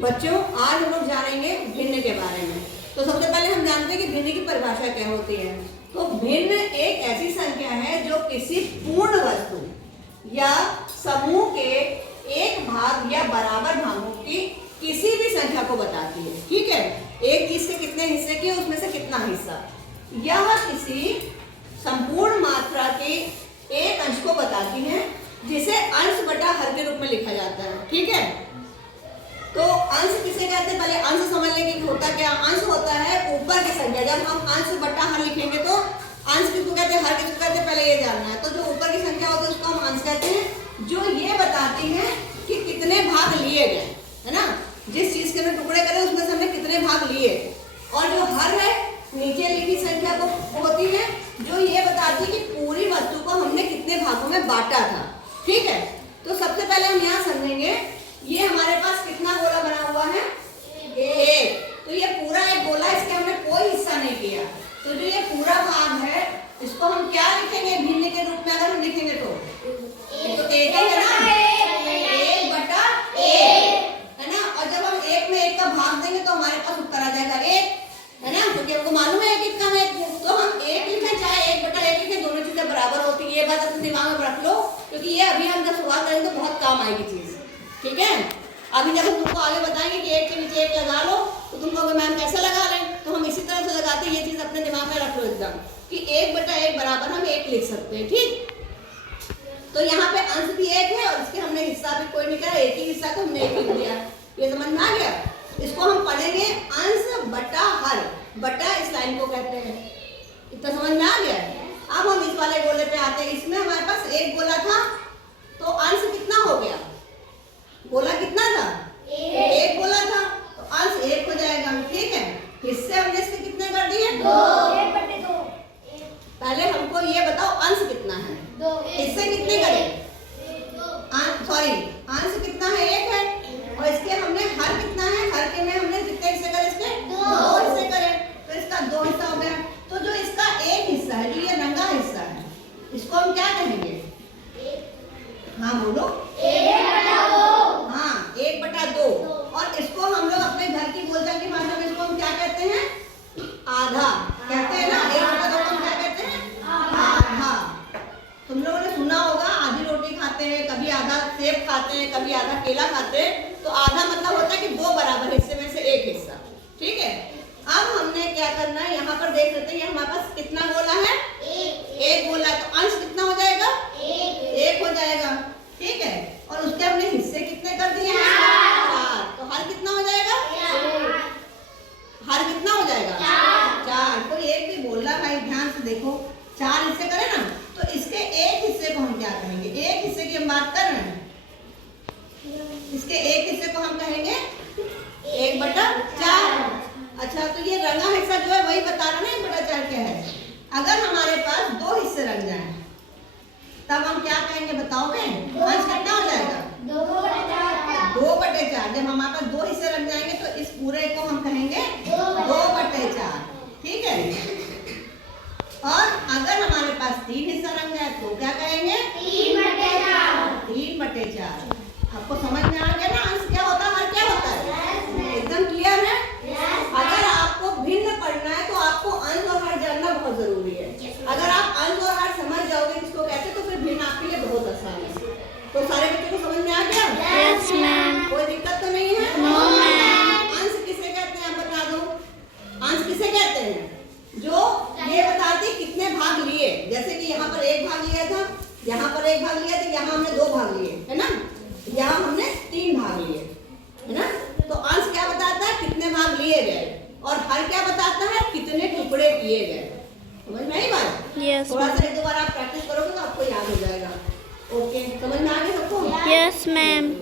बच्चों आज हम लोग जानेंगे भिन्न के बारे में। तो सबसे पहले हम जानते हैं कि भिन्न की परिभाषा क्या होती है। तो भिन्न एक ऐसी संख्या है जो किसी पूर्ण वस्तु या समूह के एक भाग या बराबर भागों की किसी भी संख्या को बताती है। ठीक है, एक चीज के कितने हिस्से की उसमें से कितना हिस्सा, यह किसी संपूर्ण मात्रा के एक अंश को बताती है जिसे अंश बटा हर के रूप में लिखा जाता है। ठीक है, तो अंश किसे कहते हैं, पहले अंश समझ लेंगे कि होता क्या। अंश होता है ऊपर की संख्या। जब हम अंश बटा हर लिखेंगे तो अंश किसको कहते हैं, हर किसको कहते हैं, पहले ये जानना है। तो जो ऊपर की संख्या होती है उसको हम अंश कहते हैं, जो ये बताती है कि कितने भाग लिए गए, है ना। जिस चीज के हमने टुकड़े करे उसमें से हमने कितने भाग लिए। और जो हर है नीचे लिखी संख्या को होती है जो ये बताती है कि पूरी वस्तु को हमने कितने भागों में बांटा था। ठीक है, तो सबसे पहले हम यहाँ समझेंगे ये हमारे पास कितना गोला बना हुआ है, एक। तो ये पूरा एक गोला, इसके हमने कोई हिस्सा नहीं किया। तो जो ये पूरा भाग है इसको हम क्या लिखेंगे भिन्न के रूप में, अगर हम लिखेंगे तो एक ही है ना, एक बटा एक, है ना। और जब हम एक में एक का भाग देंगे तो हमारे पास उत्तर आ जाएगा एक, है ना, क्योंकि हमको मालूम है कि कम है। तो हम एक लिखें चाहे एक बटा एक लिखें, दोनों चीजें बराबर होती है। ये बात अपने दिमाग में रख लो, क्योंकि ये अभी हम जब शुरुआत करेंगे तो बहुत काम आएगी चीज। ठीक है, अभी जब हम तुमको आगे बताएंगे कि एक के नीचे एक लगा लो तो तुमको अगर मैम कैसे लगा लें, तो हम इसी तरह से लगाते हैं। ये चीज अपने दिमाग में रख लो एकदम कि एक बटा एक बराबर हम एक लिख सकते हैं। ठीक, तो यहाँ पे अंश भी एक है और इसके हमने हिस्सा भी कोई नहीं करा, एक ही हिस्सा को हमने एक लिख दिया। ये समझ में आ गया। इसको हम पढ़ेंगे अंश बटा हर, बटा इस लाइन को कहते हैं। इतना समझ में आ गया। अब हम इस वाले गोले पे आते हैं। इसमें हमारे पास एक गोला था तो अंश कितना हो गया, गोला कितना था, एक गोला था, तो अंश एक हो जाएगा। ठीक है, हिस्से हमने इसके कितने कर दिए, दो। पहले हमको ये बताओ अंश कितना है, हिस्से कितने करे, सॉरी अंश कितना है, एक है। और इसके हमने हर कितना है, हर के में हमने कितने हिस्से करे, इसके दो हिस्से करे, तो इसका दो हिस्सा हो गया। तो जो इसका एक हिस्सा है, जो ये रंगा हिस्सा है, इसको हम क्या कहेंगे, हाँ बोलो, हाँ, एक बटा दो। और इसको हम लोग अपने घर की बोलचाल की भाषा में इसको हम क्या कहते हैं, आधा कहते हैं ना। एक बटा दो को हम क्या कहते हैं, आधा। तुम लोगों ने सुना होगा आधी रोटी खाते हैं, कभी आधा सेब खाते हैं, कभी आधा केला खाते हैं। तो आधा मतलब होता है कि दो बराबर हिस्से में से एक हिस्सा। ठीक है, अब हमने क्या करना है, यहाँ पर देख लेते हैं हमारे पास कितना गोला है, एक गोला। तो अंश कितना हो जाएगा, एक हो जाएगा। ठीक है, और उसके हमने हिस्से कितने कर दिए हैं, चार। तो हर कितना हो जाएगा, हर कितना हो जाएगा, चार। कोई एक भी बोल रहा भाई, ध्यान से देखो, चार हिस्से करें ना, तो इसके एक हिस्से को हम क्या कहेंगे, एक हिस्से की हम बात कर रहे हैं, इसके एक हिस्से को हम कहेंगे एक बटा चार। अच्छा, तो ये रंगा हिस्सा जो है वही बता रहा ना एक बटा चार क्या है। अगर हमारे पास दो हिस्से रंग जाए तब हम क्या कहेंगे, बताओगे, अंश कितना हो जाएगा, दो बटे चार। जब हमारे पास दो हिस्से रंग जाएंगे तो इस पूरे को हम कहेंगे दो बटे चार। ठीक है, और अगर हमारे पास तीन हिस्सा रंग जाए तो क्या कहेंगे, तीन बटे चार। आपको समझ में आ गया ना, अंश क्या होता है, हर क्या होता है, एकदम क्लियर है। अगर आपको भिन्न पढ़ना है तो आपको अंश और हर जानना बहुत जरूरी है। अगर आप अंश और हर समझ जाओगे किसको कहते हैं तो फिर भिन्न आपके लिए बहुत आसान है। तो सारे बच्चों को समझ में आ गया, यस मैम। कोई दिक्कत तो नहीं है, नो मैम। अंश किसे कहते हैं, आप बता दो, अंश किसे कहते हैं, जो ये बताती कितने भाग लिए। जैसे कि यहाँ पर एक भाग लिया था, यहाँ पर एक भाग लिया था, यहाँ हमने दो भाग लिए, है ना, यहाँ हमने तीन भाग लिए, है ना। तो अंश क्या बताता है, कितने भाग लिए गए, और हर क्या बताता है, कितने टुकड़े किए गए। समझ में आई बात, यस। थोड़ा सा एक दो बार आप प्रैक्टिस करोगे तो आपको याद हो जाएगा। ओके, समझ में आ गया सबको, यस मैम।